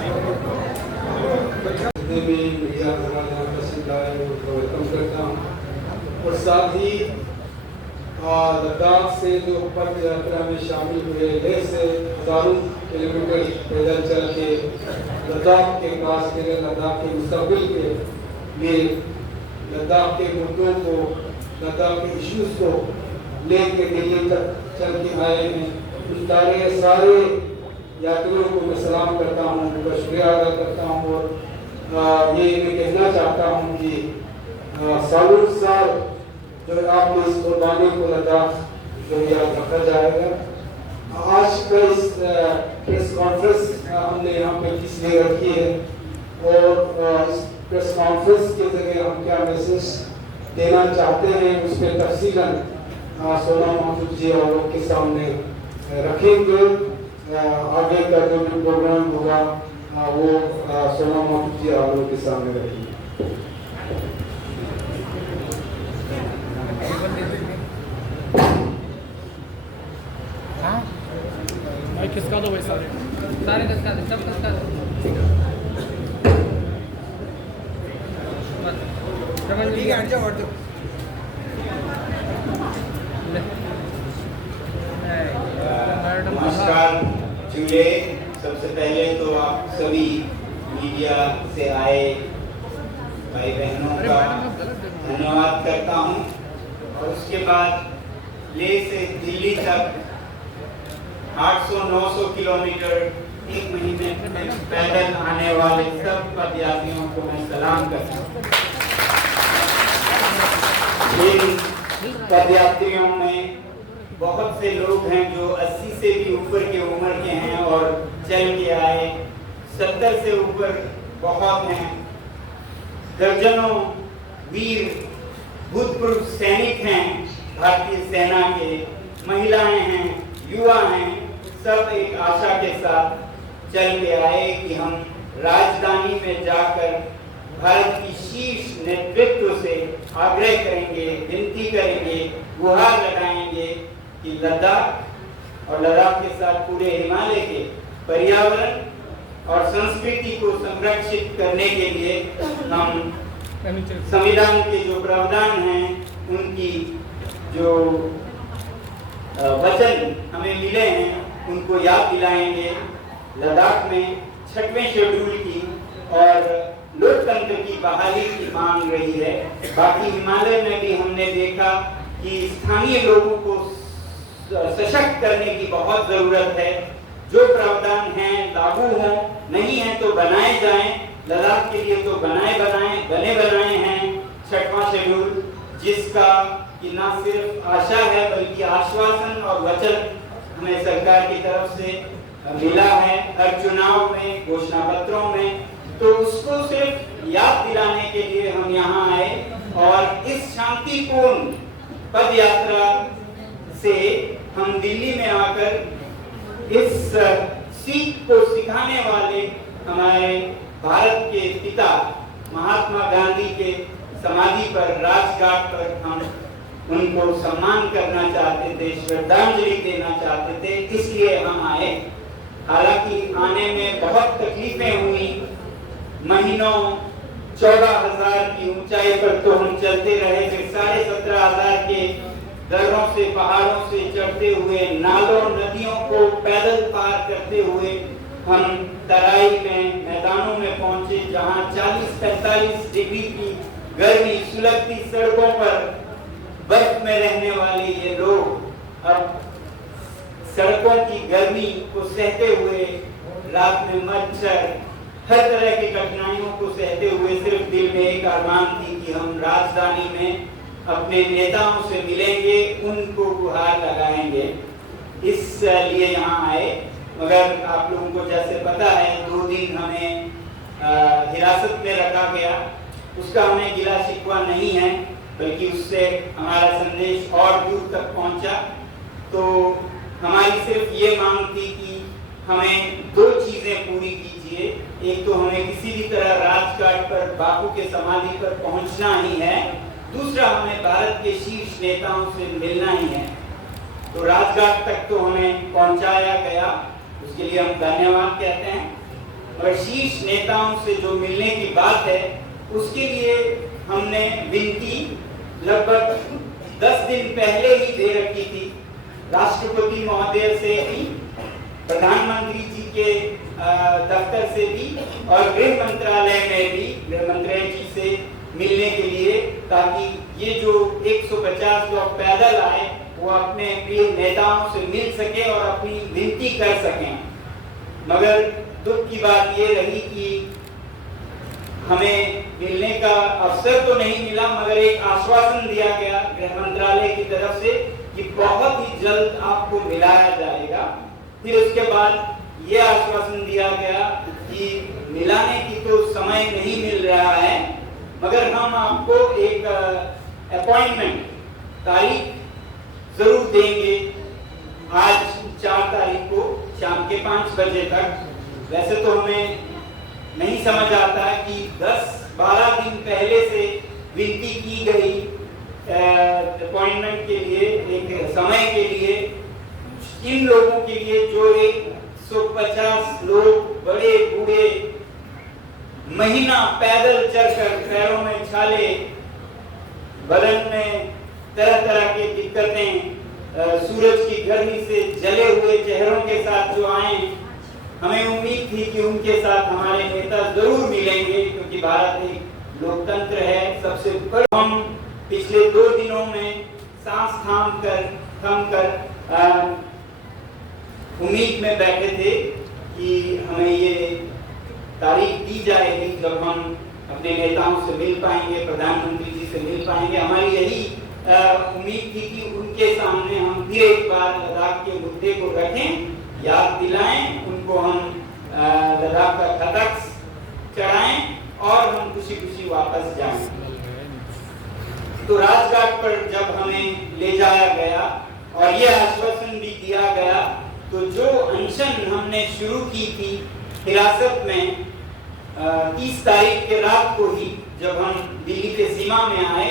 Media तस्वीर आए उनको वेलकम करता हूँ। और साथ ही लद्दाख से जो पद यात्रा में शामिल हुए, लेह से हज़ारों किलोमीटर पैदल चल के लद्दाख के पास मेरे लद्दाख के मुस्तक़बिल के लिए लद्दाख के मुद्दों को, लद्दाख के इश्यूज़ को लेके दिल्ली तक चल के आए हैं। उन सारे यात्रियों को मैं सलाम करता हूँ, उनका शुक्रिया अदा करता हूँ। और ये मैं कहना चाहता हूँ कि सालों साल जो आपके इस कुर्बानी को लद्दाख जो याद रखा जाएगा। आज का इस प्रेस कॉन्फ्रेंस हमने यहाँ पे इसलिए रखी है और इस प्रेस कॉन्फ्रेंस के जरिए हम क्या मैसेज देना चाहते हैं उस पर तफसीलन सोना महमूद जी और लोग के सामने रखेंगे। आगे का जो भी प्रोग्राम होगा वो सोना महमूद जी और लोग के सामने रखेंगे। किसका दो भाई सारे किसका दे, सब किसका दे। ठीक है, हट जाओ हट जाओ। नमस्कार चूल्हे, सबसे पहले तो आप सभी मीडिया से आए भाई बहनों का धन्यवाद करता हूं। और उसके बाद लेह से दिल्ली तक 800-900 किलोमीटर एक महीने में पैदल आने वाले सब पदयात्रियों को मैं सलाम करता हूँ। इन पदयात्रियों में बहुत से लोग हैं जो 80 से भी ऊपर की उम्र के हैं और चल के आए, 70 से ऊपर बहुत हैं। दर्जनों वीर भूतपूर्व सैनिक हैं भारतीय सेना के, महिलाएं हैं, युवा हैं, सब एक आशा के साथ चल के आए कि हम राजधानी में जाकर भारत की शीर्ष नेतृत्व से आग्रह करेंगे, विनती करेंगे, गुहार लगाएंगे कि लद्दाख और लद्दाख के साथ पूरे हिमालय के पर्यावरण और संस्कृति को संरक्षित करने के लिए हम संविधान के जो प्रावधान हैं उनकी जो वचन हमें मिले हैं उनको याद दिलाएंगे। लद्दाख में 6वें शेड्यूल की और लोकतंत्र की बहाली की मांग रही है। बाकी हिमालय में भी हमने देखा कि स्थानीय लोगों को सशक्त करने की बहुत जरूरत है। जो प्रावधान हैं लागू हों, नहीं है तो बनाए जाएं। लद्दाख के लिए तो बने बनाए हैं 6वां शेड्यूल, जिसका कि ना सिर्फ आशा है बल्कि आश्वासन और वचन हमें सरकार की तरफ से मिला है हर चुनाव में, घोषणा पत्रों में। तो उसको सिर्फ याद दिलाने के लिए हम यहाँ आए और इस शांतिपूर्ण पद यात्रा से हम दिल्ली में आकर इस सीख को सिखाने वाले हमारे भारत के पिता महात्मा गांधी के समाधि पर, राजघाट पर हम उनको सम्मान करना चाहते थे, श्रद्धांजलि देना चाहते थे, इसलिए हम आए। हालांकि आने में बहुत तकलीफें हुई। महीनों 14,000 की ऊंचाई पर तो हम चलते रहे, फिर 17,500 के दर्रों से, पहाड़ों से चढ़ते हुए, नालों नदियों को पैदल पार करते हुए हम तराई में, मैदानों में पहुंचे, जहां 40-45 डिग्री की गर्मी, सुलगती सड़कों पर बर्फ में रहने वाले ये लोग अब सड़कों की गर्मी को सहते हुए, रात में मच्छर, हर तरह की कठिनाइयों को सहते हुए सिर्फ दिल में एक अरमान थी कि हम राजधानी में अपने नेताओं से मिलेंगे, उनको गुहार लगाएंगे। इसलिए यहाँ आए। मगर आप लोगों को जैसे पता है 2 दिन हमें हिरासत में रखा गया। उसका हमें गिला शिकवा नहीं है, बल्कि उससे हमारा संदेश और दूर तक पहुंचा। तो हमारी सिर्फ ये मांग थी कि हमें 2 चीजें पूरी कीजिए। एक तो हमें किसी भी तरह राजघाट पर बापू के समाधि पर पहुंचना ही है, दूसरा हमें भारत के शीर्ष नेताओं से मिलना ही है। तो राजघाट तक तो हमें पहुंचाया गया, उसके लिए हम धन्यवाद कहते हैं। मगर शीर्ष नेताओं से जो मिलने की बात है उसके लिए हमने विनती लगभग 10 दिन पहले ही दे रखी थी। राष्ट्रपति महोदय से भी, प्रधानमंत्री जी के दफ्तर से भी और गृह मंत्रालय में भी गृह मंत्री जी से मिलने के लिए, ताकि ये जो 150 लोग पैदल आए वो अपने प्रिय नेताओं से मिल सके और अपनी विनती कर सकें। मगर दुख की बात ये रही कि हमें मिलने का अवसर तो नहीं मिला, मगर एक आश्वासन दिया गया गृह मंत्रालय की तरफ से कि बहुत ही जल्द आपको मिलाया जाएगा। फिर उसके बाद ये आश्वासन दिया गया कि मिलाने की तो समय नहीं मिल रहा है, मगर हम आपको एक अपॉइंटमेंट तारीख जरूर देंगे आज 4 तारीख को शाम के 5 बजे तक। वैसे तो हमें नहीं समझ आता कि 10-12 दिन पहले से विनती की गई अपॉइंटमेंट के लिए, एक समय के लिए, इन लोगों के लिए जो 150 लोग बड़े बूढ़े महीना पैदल चलकर, पैरों में छाले, बदन में तरह तरह की दिक्कतें, सूरज की गर्मी से जले हुए चेहरों के साथ जो आए, हमें उम्मीद थी कि उनके साथ हमारे नेता जरूर मिलेंगे, क्योंकि भारत एक लोकतंत्र है। सबसे बड़े हम पिछले 2 दिनों में सांस थाम कर उम्मीद में बैठे थे कि हमें ये तारीख दी जाएगी जब हम अपने नेताओं से मिल पाएंगे, प्रधानमंत्री जी से मिल पाएंगे। हमारी यही उम्मीद थी कि उनके सामने हम फिर एक बार लद्दाख के मुद्दे को रखें, याद दिलाएं, उनको हम लद्दाख का खतक चढ़ाएं और हम खुशी खुशी वापस जाएं। तो राजघाट पर जब हमें ले जाया गया और ये आश्वासन भी दिया गया, तो जो अनशन हमने शुरू की थी हिरासत में 30 तारीख के रात को ही जब हम दिल्ली के सीमा में आए,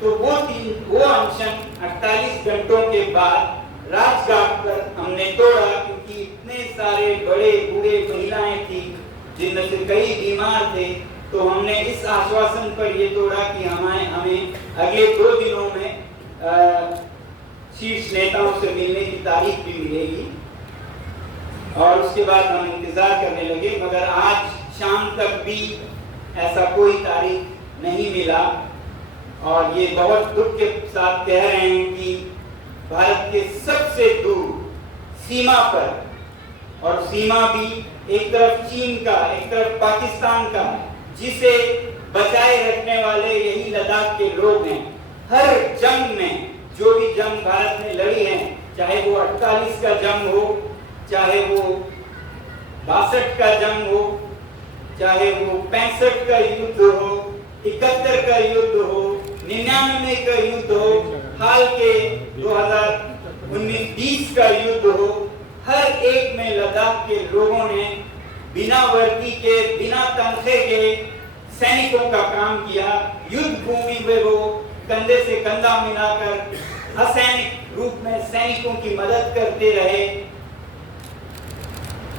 तो वो अनशन 48 घंटों के बाद राजघाट पर हमने तोड़ा, क्योंकि इतने सारे बड़े बूढ़े महिलाएं थी जिनमें से कई बीमार थे। तो हमने इस आश्वासन पर ये तोड़ा कि हमें अगले 2 दिनों में शीर्ष नेताओं से मिलने की तारीख भी मिलेगी, और उसके बाद हम इंतजार करने लगे। मगर आज शाम तक भी ऐसा कोई तारीख नहीं मिला, और ये बहुत दुख के साथ कह रहे हैं कि भारत के सबसे दूर सीमा पर, और सीमा भी एक तरफ चीन का, एक तरफ पाकिस्तान का, जिसे बचाए रखने वाले यही लद्दाख के लोग हैं। हर जंग में, जो भी जंग भारत ने लड़ी है, चाहे वो 48 का जंग हो, चाहे वो 62 का जंग हो, चाहे वो 65 का युद्ध हो, 71 का युद्ध हो, 99 का युद्ध हो, हाल के 2019-20 का युद्ध हो, हर एक में लद्दाख के लोगों ने बिना वर्दी के, बिना तनखे के सैनिकों का काम किया। युद्ध भूमि में वो कंधे से कंधा मिलाकर असैनिक रूप में सैनिकों की मदद करते रहे,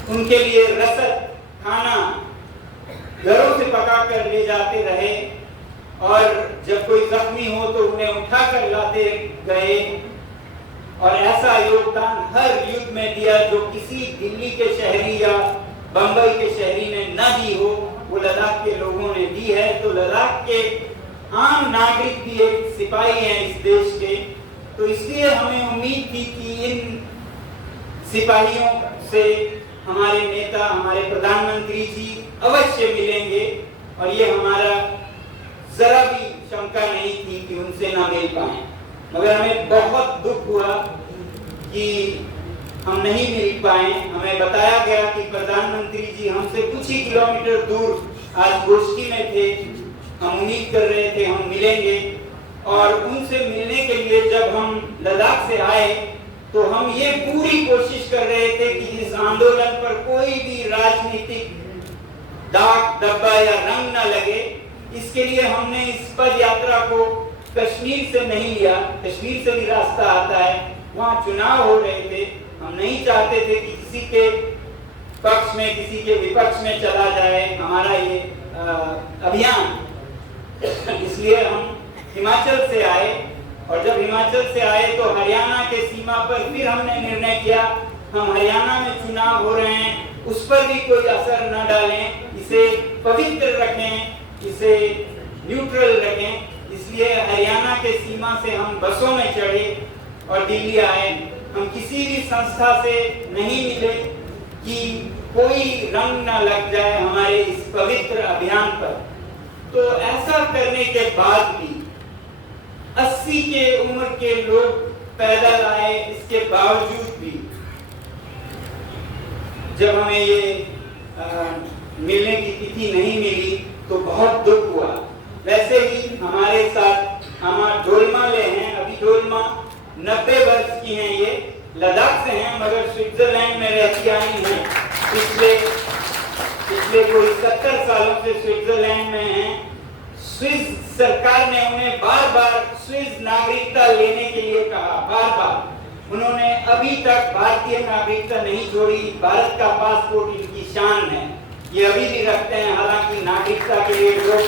उनके लिए रसद खाना घरों से पका कर ले जाते रहे, और जब कोई जख्मी हो तो उन्हें उठा कर लाते गए। और ऐसा योगदान हर युद्ध में दिया जो किसी दिल्ली के शहरी या बंबई के शहरी ने न दी हो, वो लद्दाख के लोगों ने दी है। तो लद्दाख के आम नागरिक भी एक सिपाही हैं इस देश के, तो इसलिए हमें उम्मीद थी कि इन सिपाहियों से हमारे नेता, हमारे प्रधानमंत्री जी अवश्य मिलेंगे, और ये हमारा जरा भी शंका नहीं थी कि उनसे ना मिल पाए। मगर हमें बहुत दुख हुआ कि हम नहीं मिल पाए। हमें बताया गया कि प्रधानमंत्री जी हमसे कुछ ही किलोमीटर दूर आज गोष्ठी में थे, हम उम्मीद कर रहे थे हम मिलेंगे, और उनसे मिलने के लिए जब हम लद्दाख से आए तो हम ये पूरी कोशिश कर रहे थे कि इस आंदोलन पर कोई भी राजनीतिक दाग धब्बा या रंग न लगे। इसके लिए हमने इस पद यात्रा को कश्मीर से नहीं लिया, कश्मीर से भी रास्ता आता है, वहाँ चुनाव हो रहे थे, हम नहीं चाहते थे कि किसी के पक्ष पक्ष में किसी के विपक्ष में चला जाए हमारा ये अभियान। इसलिए हम हिमाचल से आए, और जब हिमाचल से आए तो हरियाणा के सीमा पर फिर हमने निर्णय किया हम हरियाणा में चुनाव हो रहे हैं, उस पर भी कोई असर न डालें, इसे पवित्र रखें, इसे न्यूट्रल रखें। इसलिए हरियाणा के सीमा से हम बसों में चढ़े और दिल्ली आए। हम किसी भी संस्था से नहीं मिले कि कोई रंग न लग जाए हमारे इस पवित्र अभियान पर। तो ऐसा करने के बाद भी 80 के उम्र के लोग पैदल आए, इसके बावजूद भी जब हमें ये मिलने की तिथि नहीं मिली तो बहुत दुख हुआ। वैसे ही हमारे साथ हमारा डोलमा ले हैं, अभी डोलमा 90 वर्ष की हैं, ये लद्दाख से हैं मगर स्विट्जरलैंड में रहती आई हैं। पिछले कोई 70 सालों से स्विट्जरलैंड में हैं। स्विस सरकार ने उन्हें बार-बार स्विस नागरिकता लेने के लिए कहा, बार-बार। उन्होंने अभी तक भारतीय नागरिकता नहीं छोड़ी। भारत का पासपोर्ट इनकी शान है, ये अभी भी रखते हैं। हालांकि नागरिकता के लिए लोग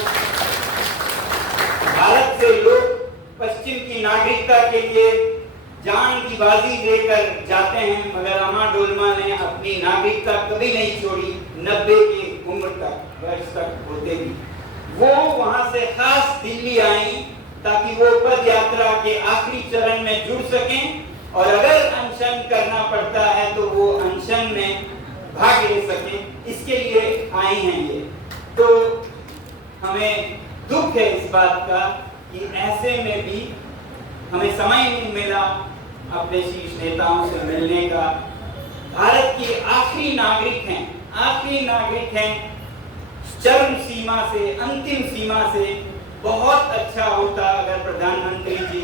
भारत से लोग पश्चिम की नागरिकता के लिए जान की बाजी देकर जाते हैं, मगर अमा डोलमा ने अपनी नागरिकता कभी नहीं छोड़ी। 90 की उम्र तक, वर्ष तक होते भी वो वहां से खास दिल्ली आई ताकि वो पद यात्रा के आखिरी चरण में जुड़ सकें, और अगर अनशन करना पड़ता है तो वो अनशन में भाग ले सकें, इसके लिए आई हैं ये। तो हमें दुख है इस बात का कि ऐसे में भी हमें समय नहीं मिला अपने शीर्ष नेताओं से मिलने का। भारत के आखिरी नागरिक हैं, चरम सीमा से, अंतिम सीमा से। बहुत अच्छा होता अगर प्रधानमंत्री जी,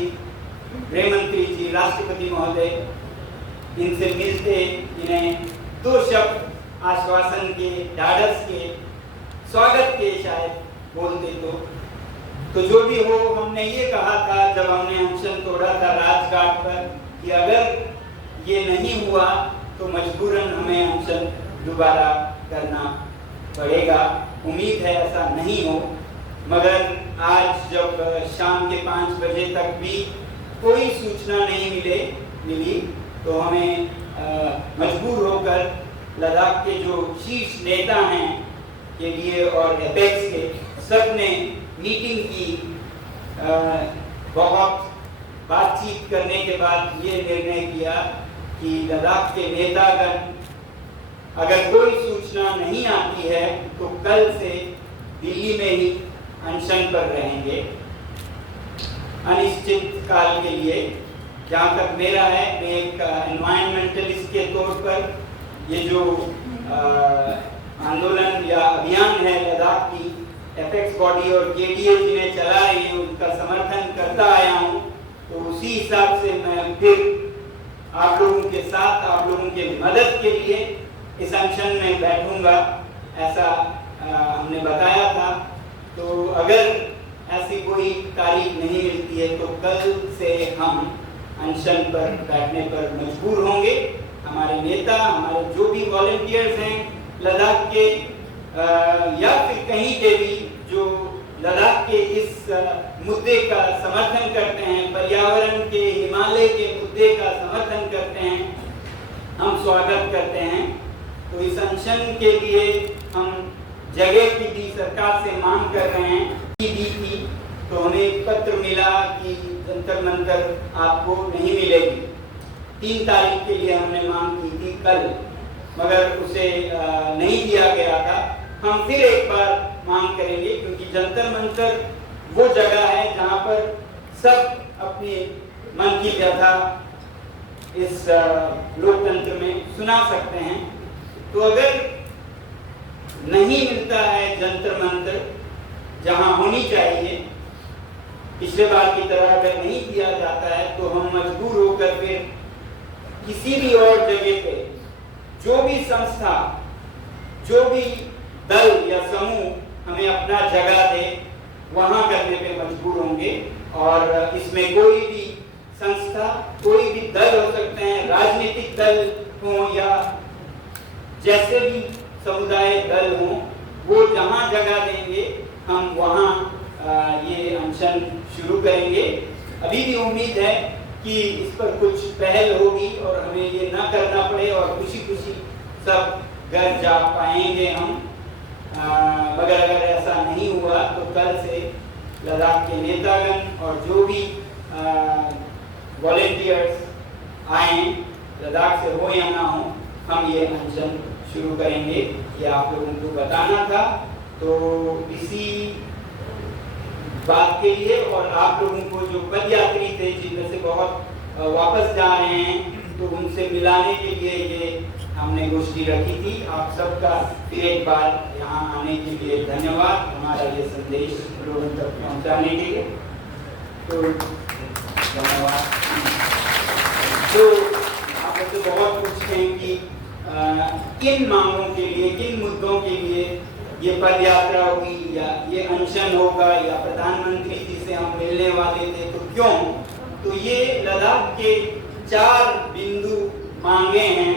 गृह मंत्री जी, राष्ट्रपति महोदय इनसे मिलते, इन्हें 2 शब्द आश्वासन के, ढाढ़स के, स्वागत के शायद बोलते। तो जो भी हो, हमने ये कहा था जब हमने अनशन तोड़ा था राजघाट पर कि अगर ये नहीं हुआ तो मजबूरन हमें अनशन दोबारा करना पड़ेगा। उम्मीद है ऐसा नहीं हो, मगर आज जब शाम के 5 बजे तक भी कोई सूचना नहीं मिली तो हमें मजबूर होकर लद्दाख के जो शीर्ष नेता हैं के लिए और एपेक्स के सब ने मीटिंग की। बहुत बातचीत करने के बाद ये निर्णय किया कि लद्दाख के नेतागण अगर कोई सूचना नहीं आती है तो कल से दिल्ली में ही अनशन पर रहेंगे अनिश्चित काल के लिए। जहाँ तक मेरा है, मैं एक एनवायरमेंटलिस्ट के तौर पर ये जो आंदोलन या अभियान है लद्दाख की, एपेक्स बॉडी और केडीए जिन्हें चला रही है उनका समर्थन करता आया हूँ। तो उसी हिसाब से मैं फिर आप लोगों के साथ, आप लोगों के मदद के लिए इस अनशन में बैठूंगा, ऐसा हमने बताया था। तो अगर ऐसी कोई तारीख नहीं मिलती है तो कल से हम अनशन पर बैठने पर मजबूर होंगे। हमारे नेता, हमारे जो भी वॉलंटियर्स हैं लद्दाख के या फिर कहीं के भी जो लद्दाख के इस मुद्दे का समर्थन करते हैं, पर्यावरण के, हिमालय के मुद्दे का समर्थन करते हैं, हम स्वागत करते हैं। तो इस अनशन के लिए हम जगह की भी सरकार से मांग कर रहे हैं। तो हमें एक पत्र मिला कि जंतर मंतर आपको नहीं मिलेगी। 3 तारीख के लिए हमने मांग की थी कल, मगर उसे नहीं दिया गया था। हम फिर एक बार मांग करेंगे क्योंकि जंतर मंतर वो जगह है जहाँ पर सब अपनी मन की व्यथा इस लोकतंत्र में सुना सकते हैं। तो अगर नहीं मिलता है जंतर मंतर जहाँ होनी चाहिए, पिछले बार की तरह अगर नहीं दिया जाता है तो हम मजबूर होकर फिर किसी भी और जगह पे जो भी संस्था, जो भी दल या समूह हमें अपना जगह दे वहां करने पे मजबूर होंगे। और इसमें कोई भी संस्था, कोई भी दल हो सकते हैं, राजनीतिक दल हो या जैसे भी समुदाय दल हों, वो जहाँ जगह देंगे हम वहाँ ये अनशन शुरू करेंगे। अभी भी उम्मीद है कि इस पर कुछ पहल होगी और हमें ये ना करना पड़े और खुशी खुशी सब घर जा पाएंगे हम। मगर अगर ऐसा नहीं हुआ तो कल से लद्दाख के नेतागण और जो भी वॉलेंटियर्स आए लद्दाख से हो या ना हो, हम ये अनशन शुरू करेंगे। ये आप लोगों को बताना था। तो इसी बात के लिए और आप लोगों को जो पदयात्री थे जिनमें से बहुत वापस जा रहे हैं, तो उनसे मिलाने के लिए ये हमने गोष्ठी रखी थी। आप सबका फिर एक बार यहाँ आने के लिए धन्यवाद, हमारा ये संदेश लोगों तक पहुँचाने के लिए। तो धन्यवाद। तो आप मुझसे बहुत पूछते हैं कि किन मांगों के लिए, किन मुद्दों के लिए ये पद यात्रा हुई या ये अनशन होगा या प्रधानमंत्री जी से हम मिलने वाले थे, तो क्यों? तो ये लद्दाख के 4 बिंदु मांगे हैं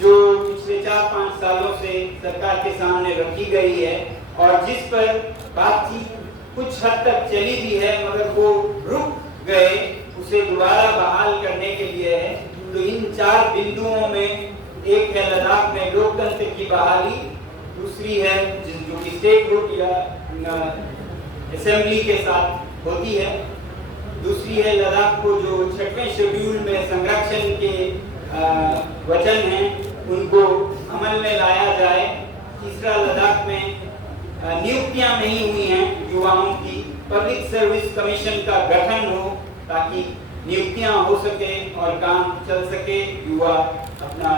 जो पिछले 4-5 सालों से सरकार के सामने रखी गई है और जिस पर बातचीत कुछ हद तक चली भी है मगर वो रुक गए, उसे दोबारा बहाल करने के लिए है। तो इन 4 बिंदुओं में एक है लद्दाख में लोकतंत्र की बहाली, दूसरी है जो कि स्टेटहुड या असेंबली के साथ होती है, दूसरी है लद्दाख को जो 6वें शेड्यूल में संरक्षण के वचन हैं उनको अमल में लाया जाए, तीसरा लद्दाख में नियुक्तियां नहीं हुई हैं युवाओं की, पब्लिक सर्विस कमीशन का गठन हो ताकि नियुक्तियां हो सके और काम चल सके, युवा अपना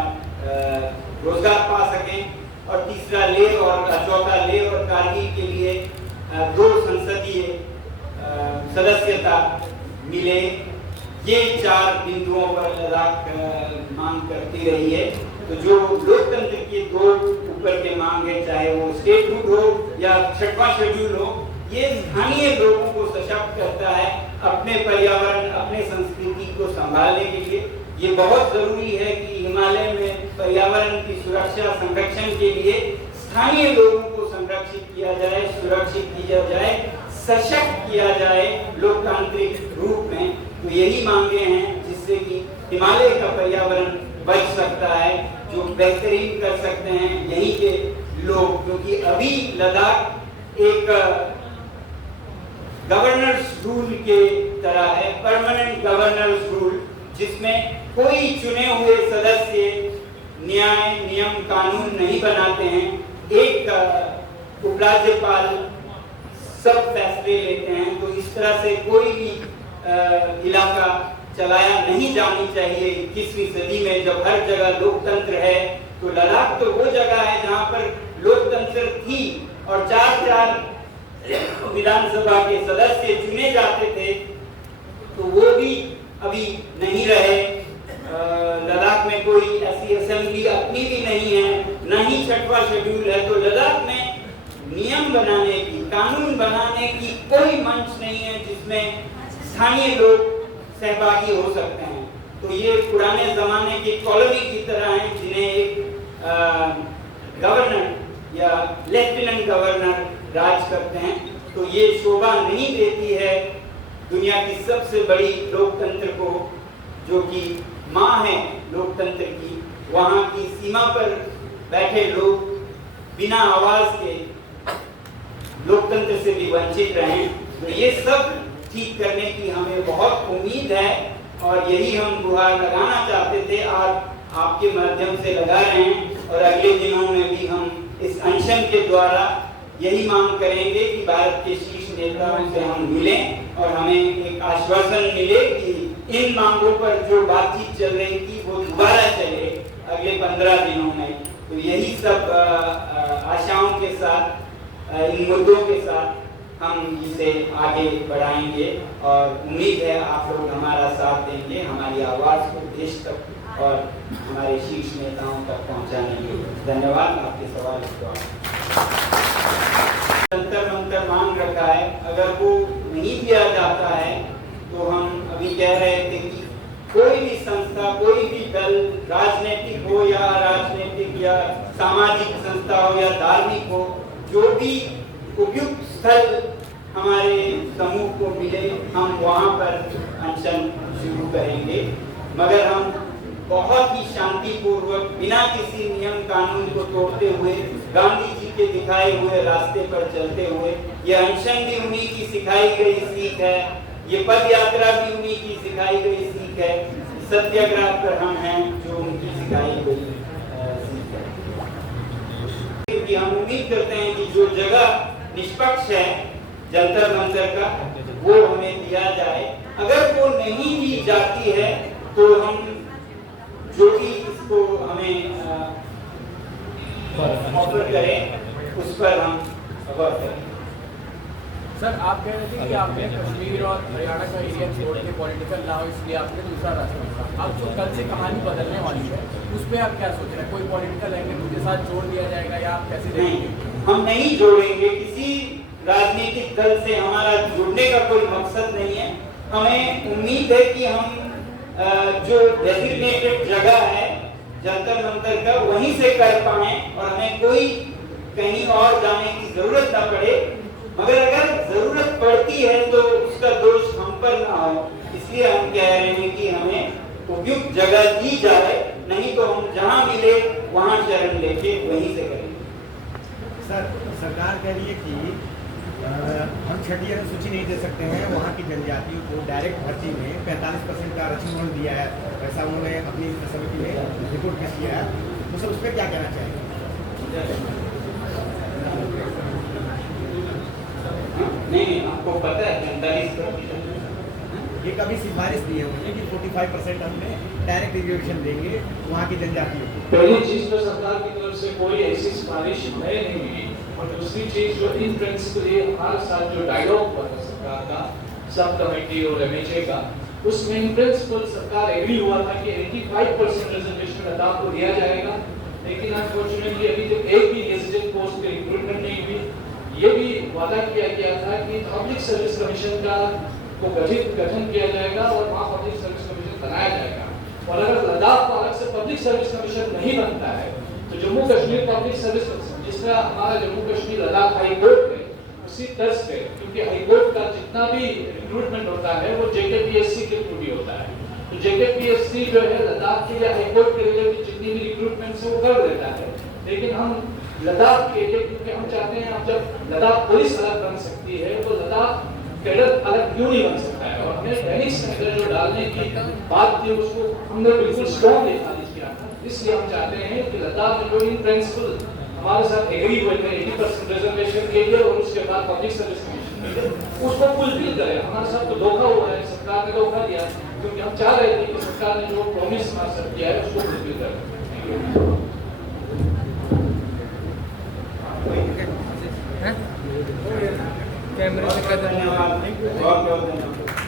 रोजगार पा सकें, और तीसरा लेह और चौथा लेह और कारगिल के लिए 2 संसदीय सदस्यता मिले। ये 4 बिंदुओं पर लद्दाख मांग करती रही है। तो जो लोकतंत्र के 2 ऊपर के मांग है, चाहे वो स्टेटहुड हो या 6वां शेड्यूल हो, ये स्थानीय लोगों को सशक्त करता है अपने पर्यावरण, अपने संस्कृति को संभालने के लिए। ये बहुत जरूरी है कि हिमालय में पर्यावरण की सुरक्षा संरक्षण के लिए स्थानीय लोगों को संरक्षित किया जाए, सुरक्षित किया जाए, सशक्त किया जाए लोकतांत्रिक रूप में। तो यही मांगे हैं जिससे कि हिमालय का पर्यावरण बच सकता है, जो बेहतरीन कर सकते हैं यहीं के लोग। क्योंकि अभी लद्दाख एक गवर्नर्स रूल के तरह है, परमानेंट गवर्नर्स रूल, जिसमें कोई चुने हुए सदस्य न्याय, नियम, कानून नहीं बनाते हैं। एक उपराज्यपाल सब फैसले लेते हैं। तो इस तरह से कोई भी इलाका चलाया नहीं जानी चाहिए 21वीं सदी में, जब हर जगह लोकतंत्र है। तो लद्दाख तो वो जगह है जहाँ पर लोकतंत्र थी और 4 विधानसभा के सदस्य चुने जाते थे, तो वो भी अभी नहीं रहे। लद्दाख में कोई ऐसी असेंबली अपनी भी नहीं है, न ही 6वां शेड्यूल है। तो लद्दाख में नियम बनाने की, कानून बनाने की कोई मंच नहीं है जिसमें स्थानीय लोग सहभागी हो सकते हैं। तो ये पुराने जमाने की कॉलोनी की तरह है जिन्हें एक गवर्नर या लेफ्टिनेंट गवर्नर राज करते हैं। तो ये शोभा नहीं देती है दुनिया की सबसे बड़ी लोकतंत्र को, जो कि माँ है लोकतंत्र की। वहाँ की सीमा पर बैठे लोग बिना आवाज के लोकतंत्र से भी वंचित रहे। तो ये सब ठीक करने की हमें बहुत उम्मीद है और यही हम गुहार लगाना चाहते थे, आज आपके माध्यम से लगा रहे हैं। और अगले दिनों में भी हम इस अनशन के द्वारा यही मांग करेंगे कि भारत के शीर्ष नेताओं से हम मिलें और हमें एक आश्वासन मिले कि इन मांगों पर जो बातचीत चल रही थी वो दोबारा चले अगले 15 दिनों में। तो यही सब आशाओं के साथ, इन मुद्दों के साथ हम इसे आगे बढ़ाएंगे और उम्मीद है आप लोग हमारा साथ देंगे, हमारी आवाज़ को देश तक और हमारे शीर्ष नेताओं तक पहुंचाने के लिए। धन्यवाद। आपके सवाल जंतर मंतर मांग रखा है, अगर वो नहीं दिया जाता है तो हम अभी कह रहे थे कि कोई भी संस्था, कोई भी दल, राजनीतिक हो या अराजनीतिक या सामाजिक संस्था हो या धार्मिक हो, जो भी उपयुक्त स्थल हमारे समूह को मिले हम वहाँ पर अनशन शुरू करेंगे। मगर हम बहुत ही शांतिपूर्वक बिना किसी नियम कानून को तोड़ते हुए गांधी जी के दिखाए हुए रास्ते पर चलते हुए, ये अनशन भी उन्हीं की सिखाई गई सीख है, ये पद यात्रा भी उन्हीं की सिखाई गई सीख है, सत्याग्रह पर हम हैं जो उनकी सिखाई गई सीख है। क्योंकि हम उम्मीद करते हैं कि जो जगह निष्पक्ष है जंतर मंतर का, वो हमें दिया जाए। अगर वो नहीं दी जाती है तो हम जो भी इसको हमें ऑफर करें उस पर हम गौर करें। सर आप कह रहे थे कि आपने कश्मीर और हरियाणा का एरिया छोड़ के पॉलिटिकल ना हो इसलिए आपने दूसरा रास्ता चुना। अब जो कल से कहानी बदलने वाली है उस पर आप क्या सोच रहे हैं? कोई पॉलिटिकल एंगल उनके साथ जोड़ दिया जाएगा या आप कैसे देखेंगे? हम नहीं जोड़ेंगे, किसी राजनीतिक दल से हमारा जुड़ने का कोई मकसद नहीं है। हमें उम्मीद है कि हम जो डेजिग्नेटेड जगह है जंतर मंतर का वहीं से कर पाए और हमें कोई कहीं और जाने की जरूरत ना पड़े। मगर अगर जरूरत पड़ती है तो उसका दोष हम पर ना हो, इसलिए हम कह रहे हैं कि हमें उपयुक्त जगह दी जाए, नहीं तो हम जहां मिले वहां शरण लेके वहीं से करेंगे। सर सरकार कह रही है कि हम छठी अनुसूची नहीं दे सकते हैं, वहाँ की जनजातियों को डायरेक्ट भर्ती में 45% का आरक्षण दिया है, ऐसा उन्होंने अपनी समिति में रिपोर्ट पेश किया है। तो सर उस पर क्या कहना चाहेंगे? नहीं, आपको पता है 45% ये कभी सिफारिश दी है उन्होंने कि 45% हमने डायरेक्ट रिजर्वेशन देंगे वहाँ की जनजातियों को। पहली चीज तो सरकार की तरफ से कोई ऐसी सिफारिश है नहीं, और दूसरी चीज जो इन प्रिंसिपल हर साल जो डायलॉग हुआ था सरकार का सब कमेटी और एमएचए का, उसमें इन प्रिंसिपल सरकार एग्री हुआ था कि 85% रिजर्वेशन लद्दाख को दिया जाएगा। लेकिन अनफॉर्चुनेटली अभी तक एक भी गेजेटेड पोस्ट की रिक्रूटमेंट नहीं हुई। ये भी वादा किया गया था कि पब्लिक सर्विस कमीशन का को गठन किया जाएगा और वहाँ पब्लिक सर्विस कमीशन बनाया जाएगा। और अगर लद्दाख को अलग से पब्लिक सर्विस कमीशन नहीं बनता है तो Jammu Kashmir public service commission, जिसका हमारा जम्मू कश्मीर लद्दाख हाई कोर्ट में उसी तर्ज पे, क्योंकि हाई कोर्ट का जितना भी रिक्रूटमेंट होता है वो जेकेपीएससी के थ्रू भी होता है, तो जेकेपीएससी जो है लद्दाख के लिए हाई कोर्ट के रिलेटेड जितनी भी रिक्रूटमेंट है वो कर देता है। लेकिन हम लद्दाख के लिए, क्योंकि हम चाहते हैं अब जब लद्दाख पुलिस अलग बन सकती है तो लद्दाख कैडर अलग क्यों नहीं बन सकता है। और हमने दैनिक सेंटर जो डालने की बात थी उसको हमने बिल्कुल स्ट्रॉन्ग खारिज किया था। इसलिए हम चाहते हैं कि लद्दाख में जो इन प्रिंसिपल हमारे साथ एग्री हुए थे 80% रिजर्वेशन के लिए और उसके बाद पब्लिक सर्विस कमीशन के लिए, उसको फुलफिल करें। हमारे साथ तो धोखा हुआ है, सरकार ने धोखा दिया, क्योंकि हम चाह रहे थे कि सरकार ने जो प्रॉमिस हमारे साथ किया है उसको फुलफिल करें। कैमरे से धन्यवाद, बहुत बहुत धन्यवाद।